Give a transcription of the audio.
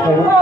दया